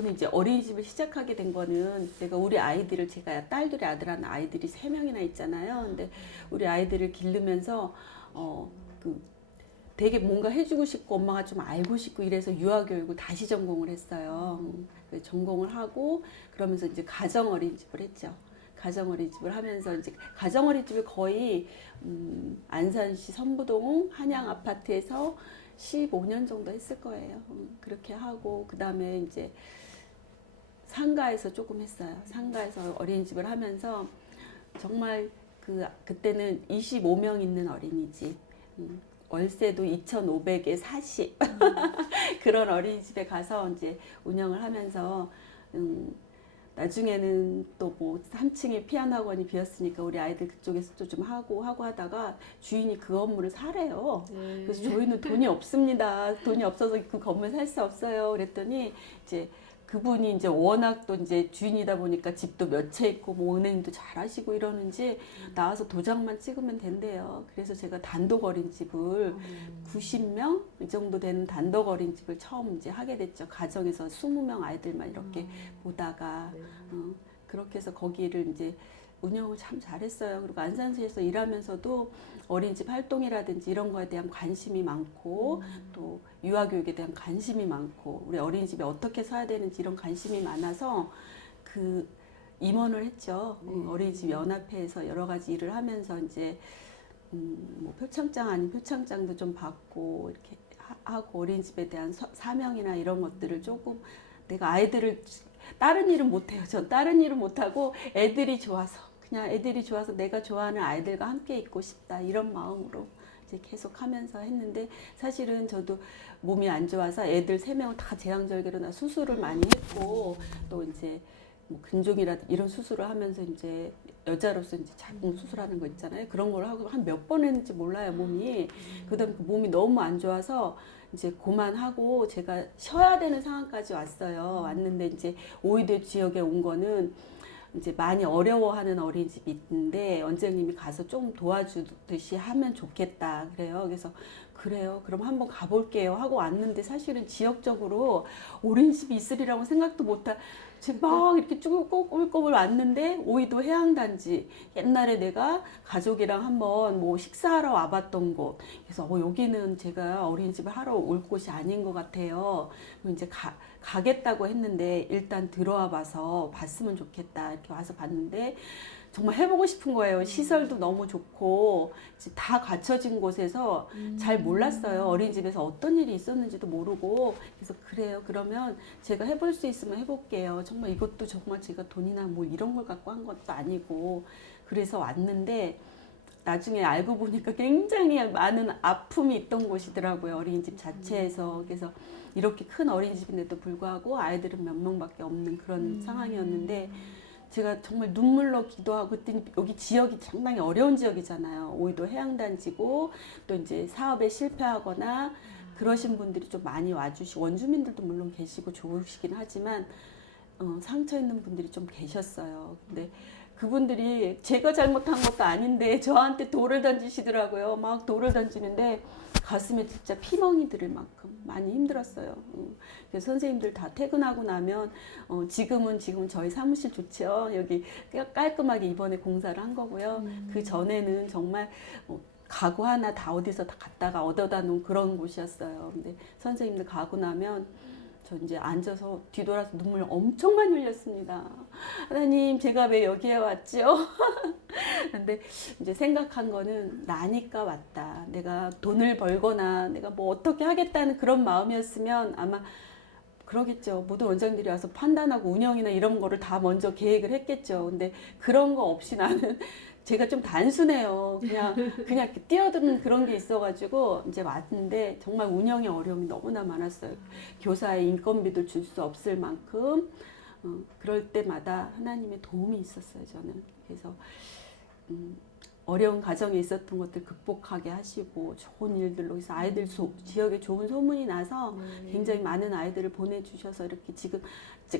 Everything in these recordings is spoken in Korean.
저는 이제 어린이집을 시작하게 된 거는 내가 우리 아이들을 제가 딸들이 아들한 아이들이 3명이나 있잖아요. 근데 우리 아이들을 기르면서 그 되게 뭔가 해주고 싶고 엄마가 좀 알고 싶고 이래서 유아교육을 다시 전공을 했어요. 그래서 전공을 하고 그러면서 이제 가정 어린이집을 했죠. 가정 어린이집을 하면서 이제 가정 어린이집을 거의 안산시 선부동 한양 아파트에서 15년 정도 했을 거예요. 그렇게 하고 그 다음에 이제 상가에서 조금 했어요. 상가에서 어린이집을 하면서 정말 그때는 25명 있는 어린이집. 월세도 2,500에 40 그런 어린이집에 가서 이제 운영을 하면서 나중에는 또 뭐 3층에 피아노 학원이 비었으니까 우리 아이들 그쪽에서 또 좀 하고 하다가 주인이 그 건물을 사래요. 그래서 저희는 돈이 없습니다. 돈이 없어서 그 건물 살 수 없어요. 그랬더니 이제 그분이 이제 워낙 또 이제 주인이다 보니까 집도 몇 채 있고 뭐 은행도 잘 하시고 이러는지 나와서 도장만 찍으면 된대요. 그래서 제가 단독 어린이집을 90명 이 정도 되는 단독 어린이집을 처음 이제 하게 됐죠. 가정에서 20명 아이들만 이렇게 보다가 그렇게 해서 거기를 이제 운영을 참 잘했어요. 그리고 안산시에서 일하면서도 어린이집 활동이라든지 이런 거에 대한 관심이 많고 또 유아교육에 대한 관심이 많고 우리 어린이집에 어떻게 서야 되는지 이런 관심이 많아서 그 임원을 했죠. 어린이집 연합회에서 여러 가지 일을 하면서 이제 뭐 표창장 아닌 표창장도 좀 받고 이렇게 하고 어린이집에 대한 사명이나 이런 것들을 조금 내가 아이들을 다른 일은 못해요. 전 다른 일은 못하고 애들이 좋아서 그냥 애들이 좋아서 내가 좋아하는 아이들과 함께 있고 싶다 이런 마음으로 이제 계속 하면서 했는데 사실은 저도 몸이 안 좋아서 애들 3명을 다 제왕절개로 나 수술을 많이 했고 또 이제 뭐 근종이라든 이런 수술을 하면서 이제 여자로서 이제 자궁 수술하는 거 있잖아요. 그런 걸 하고 한 몇 번 했는지 몰라요, 몸이. 그다음에 그 몸이 너무 안 좋아서 이제 그만하고 제가 쉬어야 되는 상황까지 왔어요. 왔는데 이제 오이도 지역에 온 거는 이제 많이 어려워하는 어린이집이 있는데 원장님이 가서 좀 도와주듯이 하면 좋겠다 그래요. 그래서 그래요. 그럼 한번 가볼게요 하고 왔는데 사실은 지역적으로 어린이집이 있으리라고 생각도 못한 막 이렇게 쭉 꼬불꼬불 왔는데 오이도 해양단지 옛날에 내가 가족이랑 한번 뭐 식사하러 와봤던 곳 그래서 여기는 제가 어린이집을 하러 올 곳이 아닌 것 같아요. 이제 가겠다고 했는데 일단 들어와 봐서 봤으면 좋겠다 이렇게 와서 봤는데 정말 해보고 싶은 거예요. 시설도 너무 좋고 다 갖춰진 곳에서 잘 몰랐어요. 어린이집에서 어떤 일이 있었는지도 모르고 그래서 그래요. 그러면 제가 해볼 수 있으면 해볼게요. 정말 이것도 정말 제가 돈이나 뭐 이런 걸 갖고 한 것도 아니고 그래서 왔는데 나중에 알고 보니까 굉장히 많은 아픔이 있던 곳이더라고요. 어린이집 자체에서. 그래서 이렇게 큰 어린이집인데도 불구하고 아이들은 몇 명밖에 없는 그런 상황이었는데 제가 정말 눈물로 기도하고 그랬더니 여기 지역이 상당히 어려운 지역이잖아요. 오이도 해양단지고 또 이제 사업에 실패하거나 그러신 분들이 좀 많이 와주시고 원주민들도 물론 계시고 좋으시긴 하지만 상처 있는 분들이 좀 계셨어요. 근데 그분들이 제가 잘못한 것도 아닌데 저한테 돌을 던지시더라고요. 막 돌을 던지는데 가슴에 진짜 피멍이 들을 만큼 많이 힘들었어요. 그래서 선생님들 다 퇴근하고 나면 지금은 저희 사무실 좋죠. 여기 깔끔하게 이번에 공사를 한 거고요. 그 전에는 정말 가구 하나 다 어디서 다 갖다가 얻어다 놓은 그런 곳이었어요. 근데 선생님들 가고 나면 저 이제 앉아서 뒤돌아서 눈물 엄청 많이 흘렸습니다. 하나님, 제가 왜 여기에 왔죠? 근데 이제 생각한 거는 나니까 왔다. 내가 돈을 벌거나 내가 뭐 어떻게 하겠다는 그런 마음이었으면 아마 그러겠죠. 모든 원장들이 와서 판단하고 운영이나 이런 거를 다 먼저 계획을 했겠죠. 근데 그런 거 없이 나는 제가 좀 단순해요. 그냥 이렇게 뛰어드는 그런 게 있어가지고 이제 왔는데 정말 운영의 어려움이 너무나 많았어요. 교사의 인건비도 줄 수 없을 만큼 그럴 때마다 하나님의 도움이 있었어요. 저는 그래서 어려운 가정에 있었던 것들 극복하게 하시고 좋은 일들로 해서 아이들 지역에 좋은 소문이 나서 굉장히 많은 아이들을 보내주셔서 이렇게 지금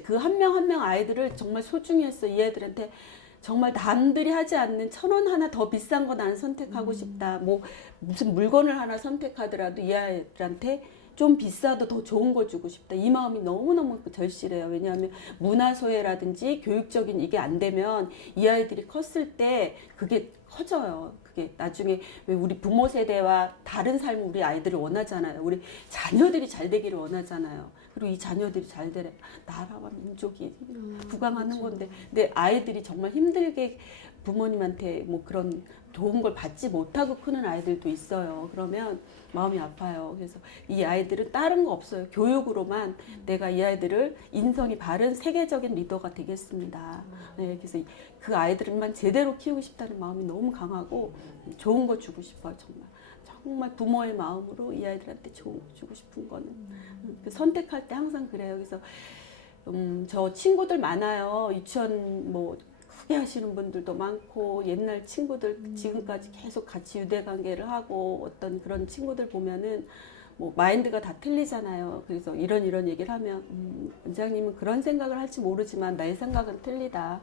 그 한 명 한 명 아이들을 정말 소중히 했어. 이 애들한테 정말 남들이 하지 않는 1,000원 하나 더 비싼 거 난 선택하고 싶다. 뭐 무슨 물건을 하나 선택하더라도 이 아이들한테 좀 비싸도 더 좋은 걸 주고 싶다. 이 마음이 너무너무 절실해요. 왜냐하면 문화소외라든지 교육적인 이게 안 되면 이 아이들이 컸을 때 그게 커져요. 그게 나중에 왜 우리 부모 세대와 다른 삶을 우리 아이들이 원하잖아요. 우리 자녀들이 잘 되기를 원하잖아요. 그리고 이 자녀들이 잘 되래 나라와 민족이 부강하는 그렇죠. 건데, 근데 아이들이 정말 힘들게 부모님한테 뭐 그런 좋은 걸 받지 못하고 크는 아이들도 있어요. 그러면 마음이 아파요. 그래서 이 아이들은 다른 거 없어요. 교육으로만 내가 이 아이들을 인성이 바른 세계적인 리더가 되겠습니다. 네, 그래서 그 아이들만 제대로 키우고 싶다는 마음이 너무 강하고 좋은 거 주고 싶어요. 정말. 정말 부모의 마음으로 이 아이들한테 좋은 거 주고 싶은 거는 그 선택할 때 항상 그래요. 그래서 저 친구들 많아요. 유치원 뭐 크게 하시는 분들도 많고 옛날 친구들 지금까지 계속 같이 유대 관계를 하고 어떤 그런 친구들 보면은 뭐 마인드가 다 틀리잖아요. 그래서 이런 얘기를 하면 원장님은 그런 생각을 할지 모르지만 나의 생각은 틀리다.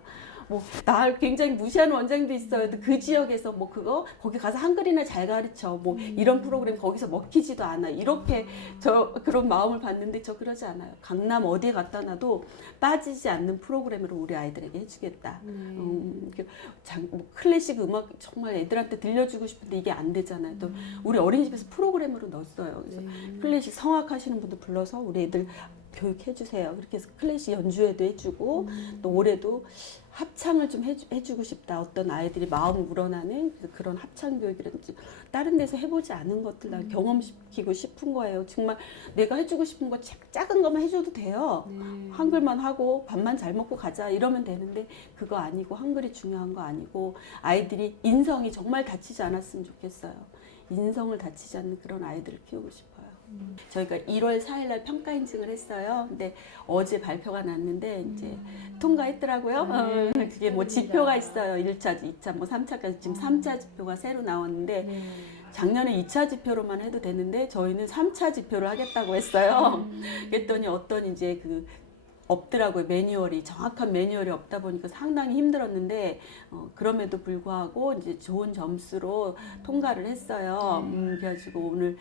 뭐 나 굉장히 무시하는 원장님도 있어요. 그 지역에서 뭐 그거 거기 가서 한글이나 잘 가르쳐. 뭐 이런 프로그램 거기서 먹히지도 않아. 이렇게 저 그런 마음을 받는데 저 그러지 않아요. 강남 어디에 갖다 놔도 빠지지 않는 프로그램으로 우리 아이들에게 해주겠다. 뭐 클래식 음악 정말 애들한테 들려주고 싶은데 이게 안 되잖아요. 또 우리 어린이집에서 프로그램으로 넣었어요. 그래서 클래식 성악하시는 분들 불러서 우리 애들 교육해 주세요. 그렇게 해서 클래식 연주회도 해주고 또 올해도 합창을 좀 해주고 싶다. 어떤 아이들이 마음을 우러나는 그런 합창 교육이라든지 다른 데서 해보지 않은 것들 난 경험시키고 싶은 거예요. 정말 내가 해주고 싶은 거 작은 것만 해줘도 돼요. 한글만 하고 밥만 잘 먹고 가자 이러면 되는데 그거 아니고 한글이 중요한 거 아니고 아이들이 인성이 정말 다치지 않았으면 좋겠어요. 인성을 다치지 않는 그런 아이들을 키우고 싶어요. 저희가 1월 4일 날 평가 인증을 했어요. 근데 어제 발표가 났는데 이제 통과했더라고요. 그게 뭐 지표가 있어요. 1차, 2차, 뭐 3차까지 지금 3차 지표가 새로 나왔는데 작년에 2차 지표로만 해도 되는데 저희는 3차 지표를 하겠다고 했어요. 그랬더니 어떤 이제 그 없더라고요. 매뉴얼이 정확한 매뉴얼이 없다 보니까 상당히 힘들었는데 그럼에도 불구하고 이제 좋은 점수로 통과를 했어요. 그래가지고 오늘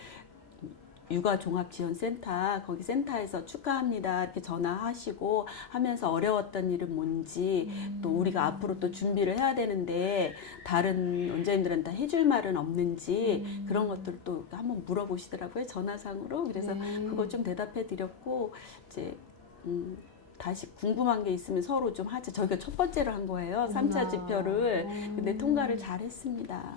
육아종합지원센터 거기 센터에서 축하합니다 이렇게 전화하시고 하면서 어려웠던 일은 뭔지 또 우리가 앞으로 또 준비를 해야 되는데 다른 원장님들한테 해줄 말은 없는지 그런 것들을 또 한번 물어보시더라고요. 전화상으로. 그래서 그거 좀 대답해 드렸고 이제 다시 궁금한 게 있으면 서로 좀 하자. 저희가 첫 번째로 한 거예요. 3차 지표를. 근데 통과를 잘 했습니다.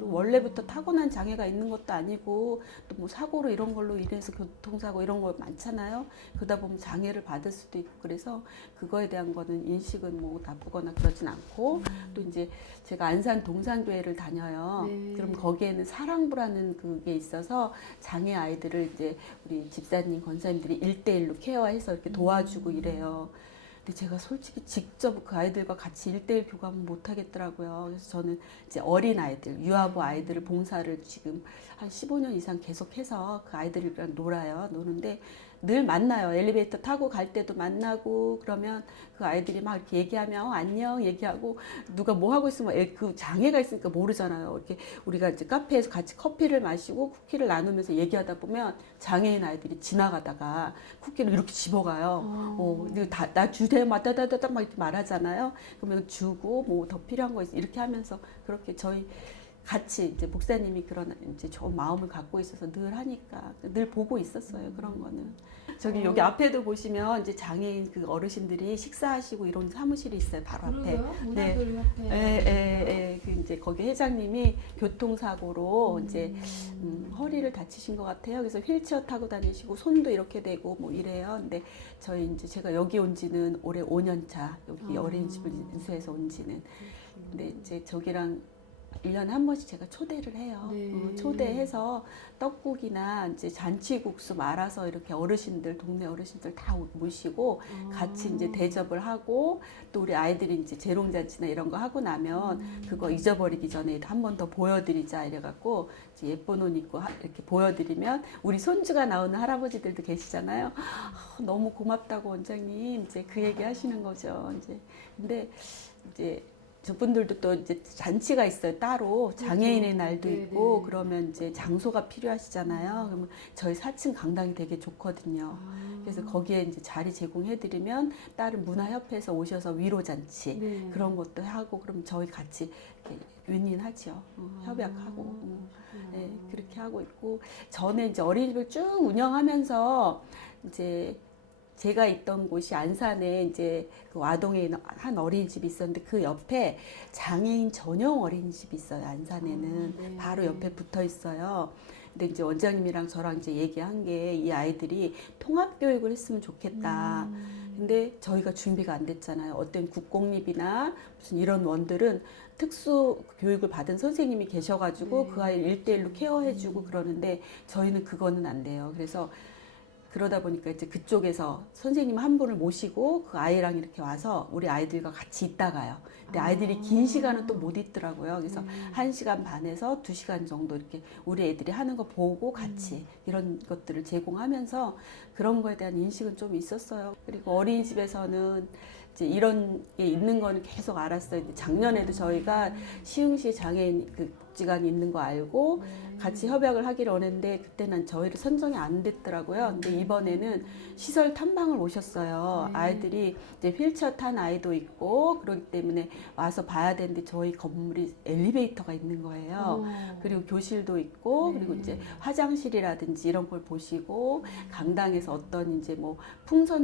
원래부터 타고난 장애가 있는 것도 아니고 또 뭐 사고로 이런 걸로 인해서 교통사고 이런 거 많잖아요. 그러다 보면 장애를 받을 수도 있고 그래서 그거에 대한 거는 인식은 뭐 나쁘거나 그러진 않고 또 이제 제가 안산 동산교회를 다녀요. 그럼 거기에는 사랑부라는 그게 있어서 장애 아이들을 이제 우리 집사님, 권사님들이 1대1로 케어해서 이렇게 도와주고 이래요. 근데 제가 솔직히 직접 그 아이들과 같이 1대1 교감은 못 하겠더라고요. 그래서 저는 이제 어린 아이들, 유아부 아이들을 봉사를 지금 한 15년 이상 계속해서 그 아이들이랑 놀아요. 노는데 늘 만나요. 엘리베이터 타고 갈 때도 만나고 그러면 그 아이들이 막 이렇게 얘기하면 안녕 얘기하고 누가 뭐 하고 있으면 그 장애가 있으니까 모르잖아요. 이렇게 우리가 이제 카페에서 같이 커피를 마시고 쿠키를 나누면서 얘기하다 보면 장애인 아이들이 지나가다가 쿠키를 이렇게 집어가요. 나 주세요, 마다다다다 막 이렇게 말하잖아요. 그러면 주고 뭐 더 필요한 거 있어 이렇게 하면서 그렇게 저희 같이 이제 목사님이 그런 이제 좋은 마음을 갖고 있어서 늘 하니까 늘 보고 있었어요. 그런 거는. 저기 여기 앞에도 보시면 이제 장애인 그 어르신들이 식사하시고 이런 사무실이 있어요. 바로 앞에. 문화교류 협회. 그 이제 거기 회장님이 교통사고로 이제 허리를 다치신 것 같아요. 그래서 휠체어 타고 다니시고 손도 이렇게 되고 뭐 이래요. 근데 저희 이제 제가 여기 온 지는 올해 5년 차. 여기 어린이집을 인수해서 온 지는. 근데 이제 저기랑 1년에 한 번씩 제가 초대를 해요. 초대해서 떡국이나 이제 잔치국수 말아서 이렇게 어르신들, 동네 어르신들 다 모시고 같이 이제 대접을 하고 또 우리 아이들이 이제 재롱잔치나 이런 거 하고 나면 그거 잊어버리기 전에 한 번 더 보여드리자 이래갖고 이제 예쁜 옷 입고 이렇게 보여드리면 우리 손주가 나오는 할아버지들도 계시잖아요. 너무 고맙다고 원장님 이제 그 얘기 하시는 거죠. 이제 근데 이제 저분들도 또 이제 잔치가 있어요. 따로 장애인의 날도 네네. 있고 그러면 이제 장소가 필요하시잖아요. 그러면 저희 4층 강당이 되게 좋거든요. 그래서 거기에 이제 자리 제공해드리면 다른 문화협회에서 오셔서 위로 잔치 네. 그런 것도 하고 그럼 저희 같이 이렇게 윈윈하죠. 협약하고 네, 그렇게 하고 있고 전에 이제 어린이집을 쭉 운영하면서 이제 제가 있던 곳이 안산에 이제 그 와동에 한 어린이집이 있었는데 그 옆에 장애인 전용 어린이집이 있어요. 안산에는 네. 바로 옆에 붙어 있어요. 근데 이제 원장님이랑 저랑 이제 얘기한 게 이 아이들이 통합 교육을 했으면 좋겠다. 근데 저희가 준비가 안 됐잖아요. 어떤 국공립이나 무슨 이런 원들은 특수 교육을 받은 선생님이 계셔가지고 네. 그 아이를 1대1로 케어해주고 그러는데 저희는 그거는 안 돼요. 그래서 그러다 보니까 이제 그쪽에서 선생님 한 분을 모시고 그 아이랑 이렇게 와서 우리 아이들과 같이 있다가요. 근데 아이들이 긴 시간은 또 못 있더라고요. 그래서 1시간 반에서 2시간 정도 이렇게 우리 애들이 하는 거 보고 같이 이런 것들을 제공하면서 그런 거에 대한 인식은 좀 있었어요. 그리고 어린이집에서는 이제 이런 게 있는 거는 계속 알았어요. 작년에도 저희가 시흥시 장애인 그 복지관이 있는 거 알고 같이 협약을 하기로 했는데 그때는 저희를 선정이 안 됐더라고요. 근데 이번에는 시설 탐방을 오셨어요. 아이들이 이제 휠체어 탄 아이도 있고 그렇기 때문에 와서 봐야 되는데 저희 건물이 엘리베이터가 있는 거예요. 그리고 교실도 있고 그리고 이제 화장실이라든지 이런 걸 보시고 강당에서 어떤 이제 뭐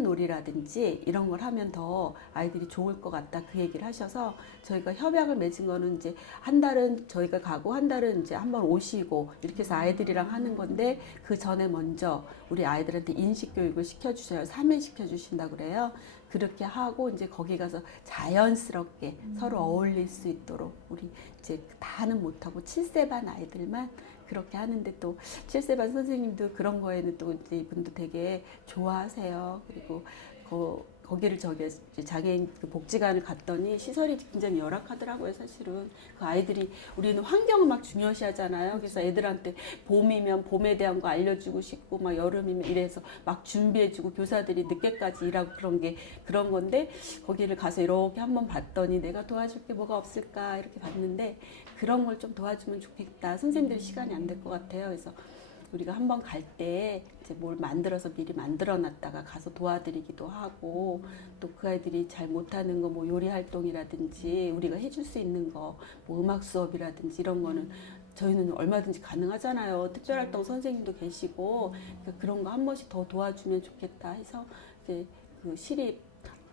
풍선놀이라든지 이런 걸 하면 더 아이들이 좋을 것 같다 그 얘기를 하셔서 저희가 협약을 맺은 거는 이제 한 달은 저희가 가고 한 달은 이제 한번 오시고 이렇게 해서 아이들이랑 하는 건데 그 전에 먼저 우리 아이들한테 인식 교육을 시켜주셔요. 3회 시켜주신다 그래요. 그렇게 하고 이제 거기 가서 자연스럽게 서로 어울릴 수 있도록 우리 이제 다는 못하고 7세 반 아이들만 그렇게 하는데 또 7세 반 선생님도 그런 거에는 또 이제 이분도 되게 좋아하세요. 그리고 거기를 저기 장애인 그 복지관을 갔더니 시설이 굉장히 열악하더라고요. 사실은 그 아이들이 우리는 환경을 막 중요시 하잖아요. 그래서 애들한테 봄이면 봄에 대한 거 알려주고 싶고 막 여름이면 이래서 막 준비해주고 교사들이 늦게까지 일하고 그런 건데 거기를 가서 이렇게 한번 봤더니 내가 도와줄 게 뭐가 없을까 이렇게 봤는데 그런 걸 좀 도와주면 좋겠다. 선생님들이 시간이 안 될 것 같아요. 그래서 우리가 한번 갈 때 이제 뭘 만들어서 미리 만들어 놨다가 가서 도와드리기도 하고 또 그 아이들이 잘 못하는 거 뭐 요리 활동이라든지 우리가 해줄 수 있는 거 뭐 음악 수업이라든지 이런 거는 저희는 얼마든지 가능하잖아요. 특별활동 선생님도 계시고 그러니까 그런 거 한 번씩 더 도와주면 좋겠다 해서 이제 그 시립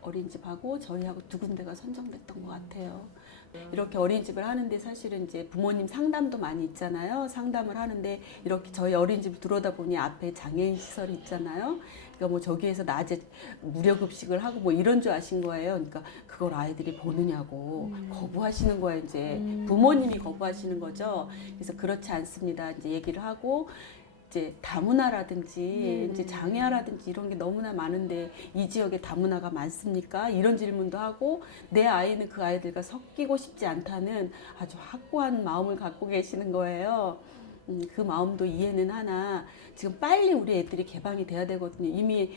어린이집하고 저희하고 두 군데가 선정됐던 것 같아요. 이렇게 어린이집을 하는데 사실은 이제 부모님 상담도 많이 있잖아요. 상담을 하는데 이렇게 저희 어린이집 들어오다 보니 앞에 장애인 시설이 있잖아요. 그러니까 뭐 저기에서 낮에 무료 급식을 하고 뭐 이런 줄 아신 거예요. 그러니까 그걸 아이들이 보느냐고 거부하시는 거예요. 이제 부모님이 거부하시는 거죠. 그래서 그렇지 않습니다. 이제 얘기를 하고 이제 다문화라든지 이제 장애아라든지 이런 게 너무나 많은데 이 지역에 다문화가 많습니까? 이런 질문도 하고 내 아이는 그 아이들과 섞이고 싶지 않다는 아주 확고한 마음을 갖고 계시는 거예요. 그 마음도 이해는 하나 지금 빨리 우리 애들이 개방이 돼야 되거든요. 이미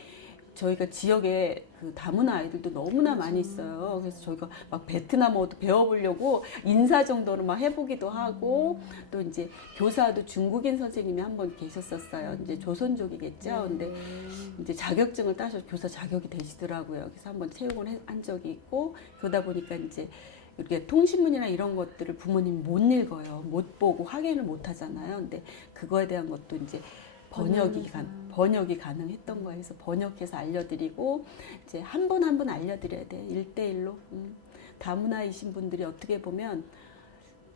저희가 지역에 그 다문화 아이들도 너무나 많이 있어요. 그래서 저희가 막 베트남어도 배워보려고 인사 정도는 막 해보기도 하고 또 이제 교사도 중국인 선생님이 한 번 계셨었어요. 이제 조선족이겠죠. 근데 이제 자격증을 따셔서 교사 자격이 되시더라고요. 그래서 한번 채용을 한 적이 있고 그러다 보니까 이제 이렇게 통신문이나 이런 것들을 부모님이 못 읽어요. 못 보고 확인을 못 하잖아요. 근데 그거에 대한 것도 이제 번역이 가능했던 거예요. 그래서 번역해서 알려드리고 이제 한 분 한 분 알려드려야 돼. 1대1로. 다문화이신 분들이 어떻게 보면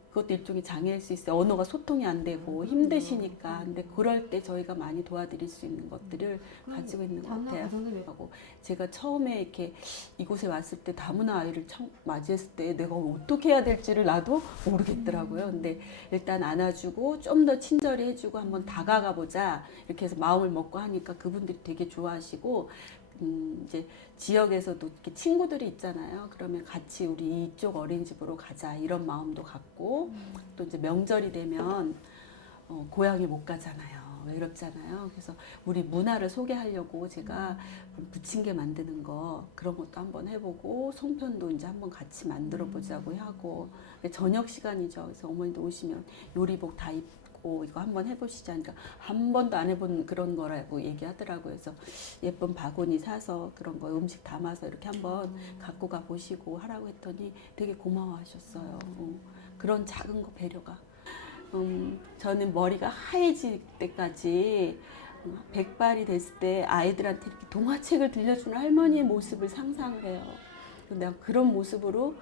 그것도 일종의 장애일 수 있어요. 언어가 소통이 안 되고 힘드시니까. 근데 그럴 때 저희가 많이 도와드릴 수 있는 것들을 가지고 있는 것 같아요. 하고 제가 처음에 이렇게 이곳에 왔을 때 다문화 아이를 처음 맞이했을 때 내가 어떻게 해야 될지를 나도 모르겠더라고요. 근데 일단 안아주고 좀 더 친절히 해주고 한번 다가가 보자 이렇게 해서 마음을 먹고 하니까 그분들이 되게 좋아하시고 이제 지역에서도 이렇게 친구들이 있잖아요. 그러면 같이 우리 이쪽 어린이집으로 가자 이런 마음도 갖고 또 이제 명절이 되면 고향에 못 가잖아요. 외롭잖아요. 그래서 우리 문화를 소개하려고 제가 부침개 만드는 거 그런 것도 한번 해보고 송편도 이제 한번 같이 만들어 보자고 하고 저녁 시간이죠. 그래서 어머니도 오시면 요리복 다 입고 이거 한번 해보시자. 그러니까 한 번도 안 해본 그런 거라고 얘기하더라고요. 그래서 예쁜 바구니 사서 그런 거 음식 담아서 이렇게 한번 갖고 가 보시고 하라고 했더니 되게 고마워하셨어요. 그런 작은 거 배려가. 저는 머리가 하얘질 때까지 백발이 됐을 때 아이들한테 이렇게 동화책을 들려주는 할머니의 모습을 상상을 해요. 근데 그런 모습으로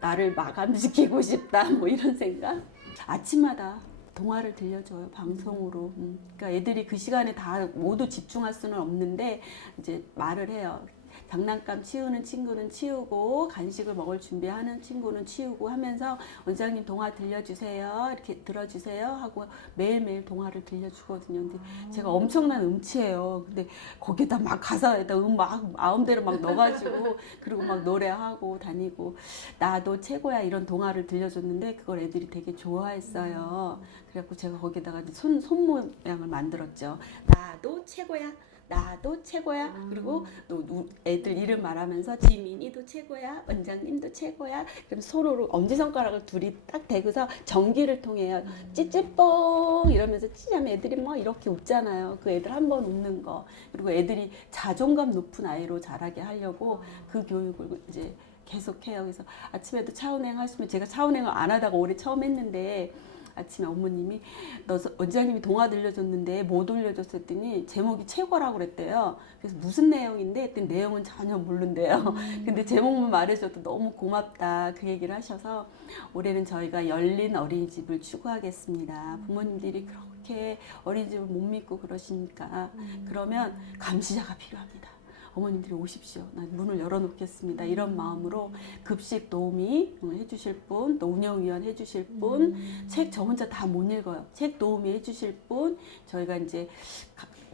나를 마감시키고 싶다 뭐 이런 생각. 아침마다 동화를 들려줘요, 방송으로. 그러니까 애들이 그 시간에 다 모두 집중할 수는 없는데 이제 말을 해요. 장난감 치우는 친구는 치우고 간식을 먹을 준비하는 친구는 치우고 하면서 원장님 동화 들려주세요, 이렇게 들어주세요 하고 매일매일 동화를 들려주거든요. 근데 제가 엄청난 음치예요. 근데 거기다 막 가사에다 막 마음대로 막 넣어가지고 그리고 막 노래하고 다니고 나도 최고야 이런 동화를 들려줬는데 그걸 애들이 되게 좋아했어요. 그래갖고 제가 거기다가 손 모양을 만들었죠. 나도 최고야. 나도 최고야. 그리고 또 애들 이름 말하면서 지민이도 최고야. 원장님도 최고야. 그럼 서로 엄지손가락을 둘이 딱 대고서 전기를 통해요. 찌찌뽕 이러면서 찌자면 애들이 막 이렇게 웃잖아요. 그 애들 한 번 웃는 거. 그리고 애들이 자존감 높은 아이로 자라게 하려고 그 교육을 이제 계속해요. 그래서 아침에도 차은행 하시면 제가 차은행을 안 하다가 올해 처음 했는데 아침에 어머님이 너 원장님이 동화 들려줬는데 못 들려줬더니 제목이 최고라고 그랬대요. 그래서 무슨 내용인데 했더니 내용은 전혀 모른대요. 근데 제목만 말해줘도 너무 고맙다 그 얘기를 하셔서 올해는 저희가 열린 어린이집을 추구하겠습니다. 부모님들이 그렇게 어린이집을 못 믿고 그러시니까 그러면 감시자가 필요합니다. 어머님들이 오십시오. 난 문을 열어놓겠습니다. 이런 마음으로 급식 도우미 해주실 분, 또 운영위원 해주실 분, 책 저 혼자 다 못 읽어요. 책 도우미 해주실 분, 저희가 이제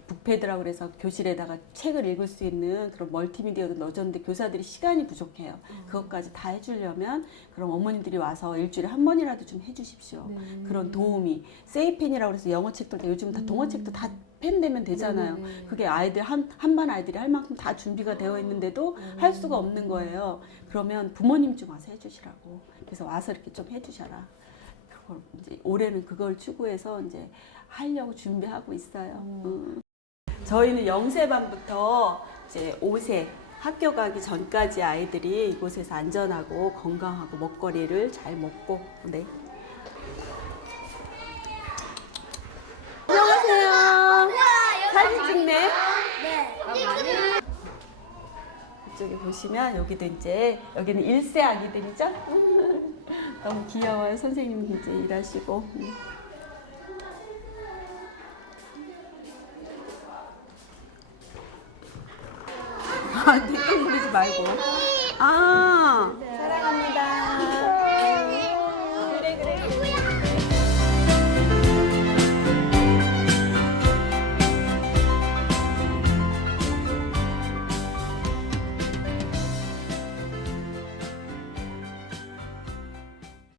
북패드라고 그래서 교실에다가 책을 읽을 수 있는 그런 멀티미디어도 넣어줬는데 교사들이 시간이 부족해요. 그것까지 다 해주려면 그럼 어머님들이 와서 일주일에 한 번이라도 좀 해주십시오. 그런 도우미. 세이펜이라고 그래서 영어책도 요즘 다 동화책도 다 펜되면 되잖아요. 그게 아이들 한 반 아이들이 할 만큼 다 준비가 되어 있는데도 할 수가 없는 거예요. 그러면 부모님 좀 와서 해주시라고. 그래서 와서 이렇게 좀 해주셔라. 그걸 이제 올해는 그걸 추구해서 이제 하려고 준비하고 있어요. 저희는 0세반부터 이제 5세 학교 가기 전까지 아이들이 이곳에서 안전하고 건강하고 먹거리를 잘 먹고 네. 안녕하세요. 사진 찍네. 네. 이쪽에 보시면 여기도 이제 여기는 1세 아기들이죠. 너무 귀여워요. 선생님 이제 일하시고. 댓글 부리지 말고. 아,